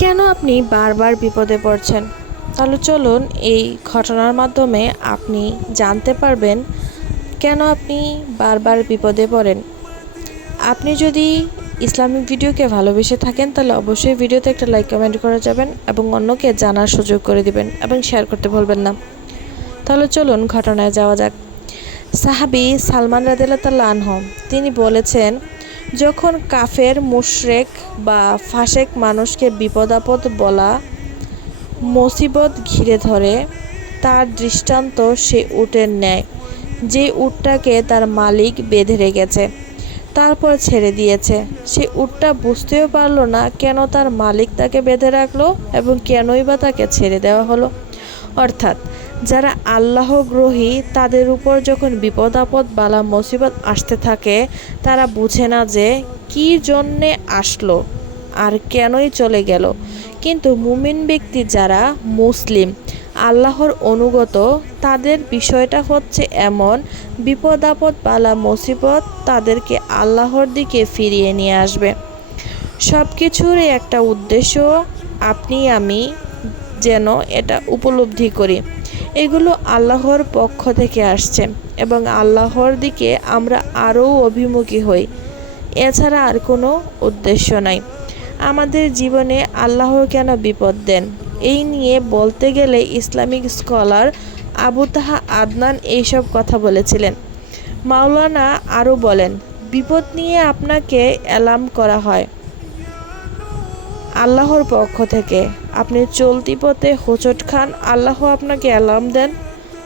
কেন আপনি বারবার বিপদে পড়ছেন? তাহলে চলুন এই ঘটনার মাধ্যমে আপনি জানতে পারবেন কেন আপনি বারবার বিপদে পড়েন। আপনি যদি ইসলামিক ভিডিওকে ভালোবেসে থাকেন, তাহলে অবশ্যই ভিডিওতে একটা লাইক কমেন্ট করে যাবেন এবং অন্যকে জানার সুযোগ করে দিবেন এবং শেয়ার করতে ভুলবেন না। তাহলে চলুন ঘটনায় যাওয়া যাক। সাহাবি সালমান রাদিল্লাহ আনহ, তিনি বলেছেন যখন কাফের, মুশরেক বা ফাশেক মানুষকে বিপদ আপদ বলা, মুসিবত ঘিরে ধরে, তার দৃষ্টান্ত সে উটের ন্যায়, যে উটটাকে তার মালিক বেঁধে রেখেছে, তারপর ছেড়ে দিয়েছে। সে উটটা বুঝতেও পারল না কেন তার মালিক তাকে বেঁধে রাখল এবং কেনই বা তাকে ছেড়ে দেওয়া হলো। অর্থাৎ যারা আল্লাহ গ্রহী তাদের উপর যখন বিপদ, আপদ, বালা, মুসিবত আসতে থাকে, তারা বুঝে না যে কী জন্যে আসলো আর কেনই চলে গেল। কিন্তু মুমিন ব্যক্তি যারা মুসলিম, আল্লাহর অনুগত, তাদের বিষয়টা হচ্ছে এমন, বিপদ, আপদ, বালা, মুসিবত তাদেরকে আল্লাহর দিকে ফিরিয়ে নিয়ে আসবে। সব কিছুরই একটা উদ্দেশ্য, আপনি, আমি যেন এটা উপলব্ধি করি। এগুলো আল্লাহর পক্ষ থেকে আসছে এবং আল্লাহর দিকে আমরা আরও অভিমুখী হই। এছাড়া আর কোনো উদ্দেশ্য নাই। আমাদের জীবনে আল্লাহ কেন বিপদ দেন? এই নিয়ে বলতে গেলে ইসলামিক স্কলার আবু তাহা আদনান এইসব কথা বলেছিলেন। মাওলানা আরও বলেন, বিপদ নিয়ে আপনাকে অ্যালার্ম করা হয় আল্লাহর পক্ষ থেকে। আপনি চলতি পথে হোঁচট খান, আল্লাহ আপনাকে অ্যালার্ম দেন,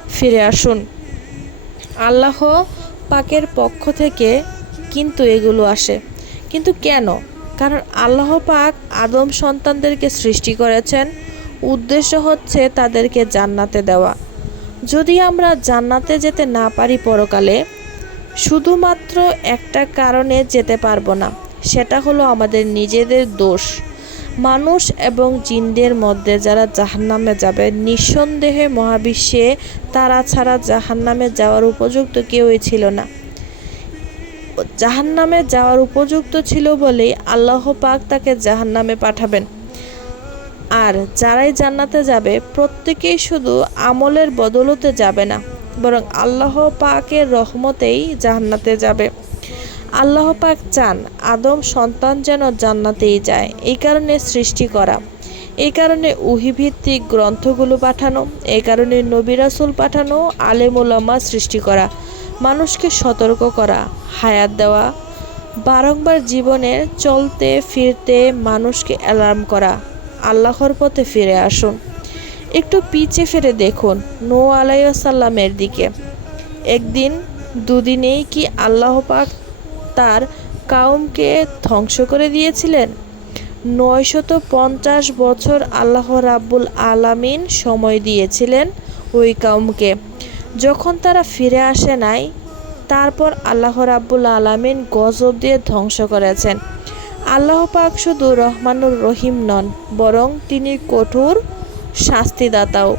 ফিরে আসুন। আল্লাহ পাকের পক্ষ থেকে কিন্তু এগুলো আসে। কিন্তু কেন? কারণ আল্লাহ পাক আদম সন্তানদেরকে সৃষ্টি করেছেন। উদ্দেশ্য হচ্ছে তাদেরকে জান্নাতে দেওয়া। যদি আমরা জান্নাতে যেতে না পারি পরকালে, শুধুমাত্র একটা কারণে যেতে পারব না, সেটা হলো আমাদের নিজেদের দোষ। মানুষ এবং জিনদের মধ্যে যারা জাহান্নামে যাবে, নিঃসন্দেহে মহাবিশ্বে তারা ছাড়া জাহান্নামে যাওয়ার উপযুক্ত কেউই ছিল না। জাহান্নামে যাওয়ার উপযুক্ত ছিল বলেই আল্লাহ পাক তাকে জাহান্নামে পাঠাবেন। আর যারাই জান্নাতে যাবে, প্রত্যেকেই শুধু আমলের বদলতে যাবে না, বরং আল্লাহ পাকের রহমতেই জান্নাতে যাবে। আল্লাহ পাক চান আদম সন্তান যেন জান্নাতেই যায়, এই কারণে সৃষ্টি করা। এই কারণে উহিভিত্তিক গ্রন্থগুলো পাঠানো, এই কারণে নবিরাসুল পাঠানো আলেমুলামা সৃষ্টি করা, মানুষকে সতর্ক করা, হায়াত দেওয়া, বারংবার জীবনে চলতে, ফিরতে মানুষকে অ্যালার্ম করা, আল্লাহর পথে ফিরে আসুন। একটু পিছে ফিরে দেখুন নো আলাইসাল্লামের দিকে। একদিন, দুদিনেই কি আল্লাহ পাক তার কাউমকে ধ্বংস করে দিয়েছিলেন। নয়শত পঞ্চাশ বছর আল্লাহ রাব্বুল আলামিন সময় দিয়েছিলেন ওই কাউমকে। যখন তারা ফিরে আসে নাই, তারপর আল্লাহ রাব্বুল আলামিন গজব দিয়ে ধ্বংস করেছেন। আল্লাহ পাক শুধু রহমানুর রহিম নন, বরং তিনি কঠোর শাস্তিদাতাও।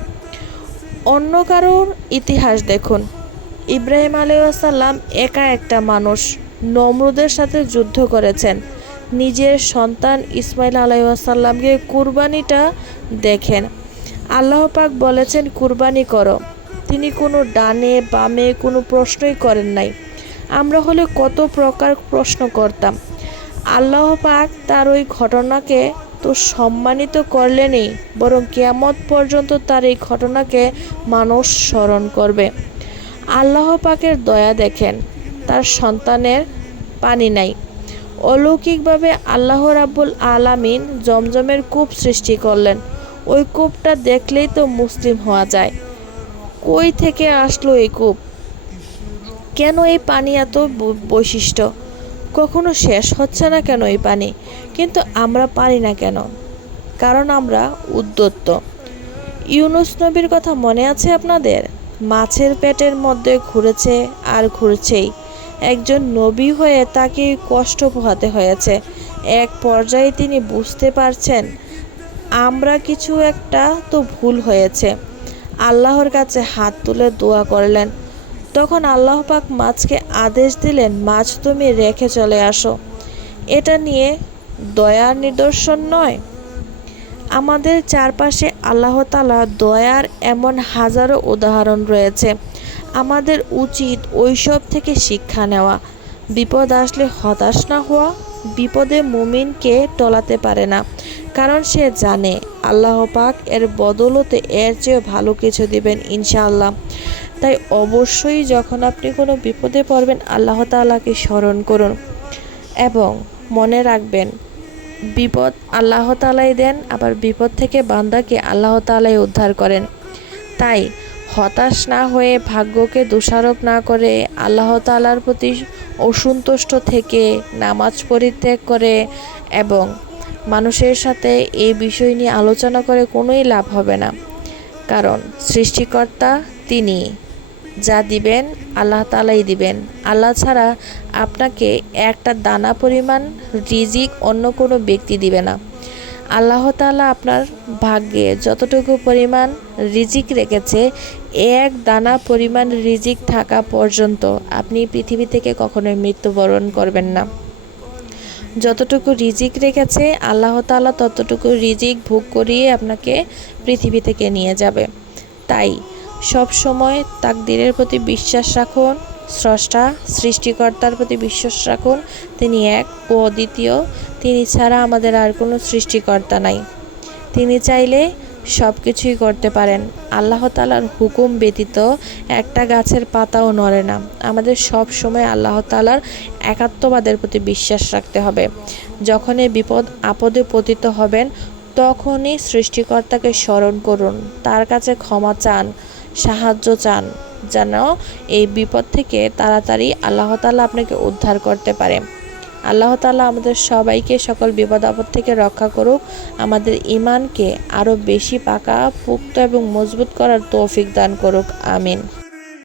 অন্য কারোর ইতিহাস দেখুন। ইব্রাহিম আলাইসাল্লাম একা একটা মানুষ। নমরুদের সাথে যুদ্ধ করেছেন। নিজের সন্তান ইসমাইল আলাইসাল্লামকে কুরবানিটা দেখেন। আল্লাহ পাক বলেছেন, কুরবানি করো। তিনি কোনো ডানে বামে কোনো প্রশ্নই করেন নাই। আমরা হলে কত প্রকার প্রশ্ন করতাম। আল্লাহ পাক তার ওই ঘটনাকে তো সম্মানিত করলেনই, বরং কেয়ামত পর্যন্ত তার এই ঘটনাকে মানুষ স্মরণ করবে। আল্লাহ পাকের দয়া দেখেন। তার সন্তানের পানি নাই। অলৌকিকভাবে আল্লাহ রাব্বুল আলামিন জমজমের কূপ সৃষ্টি করলেন। ওই কূপটা দেখলেই তো মুসলিম হওয়া যায়। কই থেকে আসলো এই কূপ? কেন এই পানি এত বৈশিষ্ট্য? কখনো শেষ হচ্ছে না কেন এই পানি? কিন্তু আমরা পারি না কেন? কারণ আমরা উদ্যত্ত ইউনুস নবীর কথা মনে আছে আপনাদের? মাছের পেটের মধ্যে ঘুরেছে আর ঘুরছেই। একজন নবী হয়ে তাকে কষ্ট পোহাতে হয়েছে। এক পর্যায়ে তিনি বুঝতে পারছেন, আমরা কিছু একটা তো ভুল হয়েছে। আল্লাহর কাছে হাত তুলে দোয়া করলেন। তখন আল্লাহ পাক মাছকে আদেশ দিলেন, মাছ তুমি রেখে চলে আসো। এটা নিয়ে দয়ার নিদর্শন নয়। আমাদের চারপাশে আল্লাহ তালা দয়ার এমন হাজারো উদাহরণ রয়েছে। আমাদের উচিত ওইসব থেকে শিক্ষা নেওয়া। বিপদ আসলে হতাশ না হওয়া, বিপদে মুমিনকে টলাতে পারে না। কারণ সে জানে, আল্লাহ পাক এর বদলতে এর চেয়ে ভালো কিছু দিবেন ইনশাআল্লাহ। তাই অবশ্যই যখন আপনি কোনো বিপদে পড়বেন, আল্লাহ তাআলাকে স্মরণ করুন এবং মনে রাখবেন, বিপদ আল্লাহ তালাই দেন, আবার বিপদ থেকে বান্দাকে আল্লাহ তালাই উদ্ধার করেন। তাই হতাশ না হয়ে ভাগ্যকে দোষারোপ না করে আল্লাহ তালার প্রতি অসন্তুষ্ট থেকে নামাজ পরিত্যাগ করে এবং মানুষের সাথে এই বিষয় নিয়ে আলোচনা করে কোনোই লাভ হবে না। কারণ সৃষ্টিকর্তা তিনি। যা দিবেন আল্লাহ তালাই দিবেন। আল্লাহ ছাড়া আপনাকে একটা দানা পরিমাণ রিজিক অন্য কোনো ব্যক্তি দিবে না। আল্লাহ তাআলা আপনার ভাগ্যে যতটুকু পরিমাণ রিজিক রেখেছে, এক দানা পরিমাণ রিজিক থাকা পর্যন্ত আপনি পৃথিবী থেকে কখনোই মৃত্যুবরণ করবেন না। যতটুকু রিজিক রেখেছে, আল্লাহ তাআলা ততটুকু রিজিক ভোগ করিয়ে আপনাকে পৃথিবী থেকে নিয়ে যাবে। তাই সব সময় তাকদিরের প্রতি বিশ্বাস রাখুন, স্রষ্টা, সৃষ্টিকর্তার প্রতি বিশ্বাস রাখুন, তিনি এক ও অদ্বিতীয় তিনি ছাড়া আমাদের আর কোনো সৃষ্টিকর্তা নাই। তিনি চাইলে সব কিছুই করতে পারেন। আল্লাহ তালার হুকুম ব্যতীত একটা গাছের পাতাও নড়ে না। আমাদের সব সময় আল্লাহ তালার একাত্মবাদের প্রতি বিশ্বাস রাখতে হবে। যখনই বিপদ আপদে পতিত হবেন, তখনই সৃষ্টিকর্তাকে স্মরণ করুন। তার কাছে ক্ষমা চান, সাহায্য চান, যেন এই বিপদ থেকে তাড়াতাড়ি আল্লাহ তালা আপনাকে উদ্ধার করতে পারে। আল্লাহ তালা আমাদের সবাইকে সকল বিপদ আপদ থেকে রক্ষা করুক। আমাদের ইমানকে আরও বেশি পাকা, পুক্ত এবং মজবুত করার তৌফিক দান করুক। আমিন।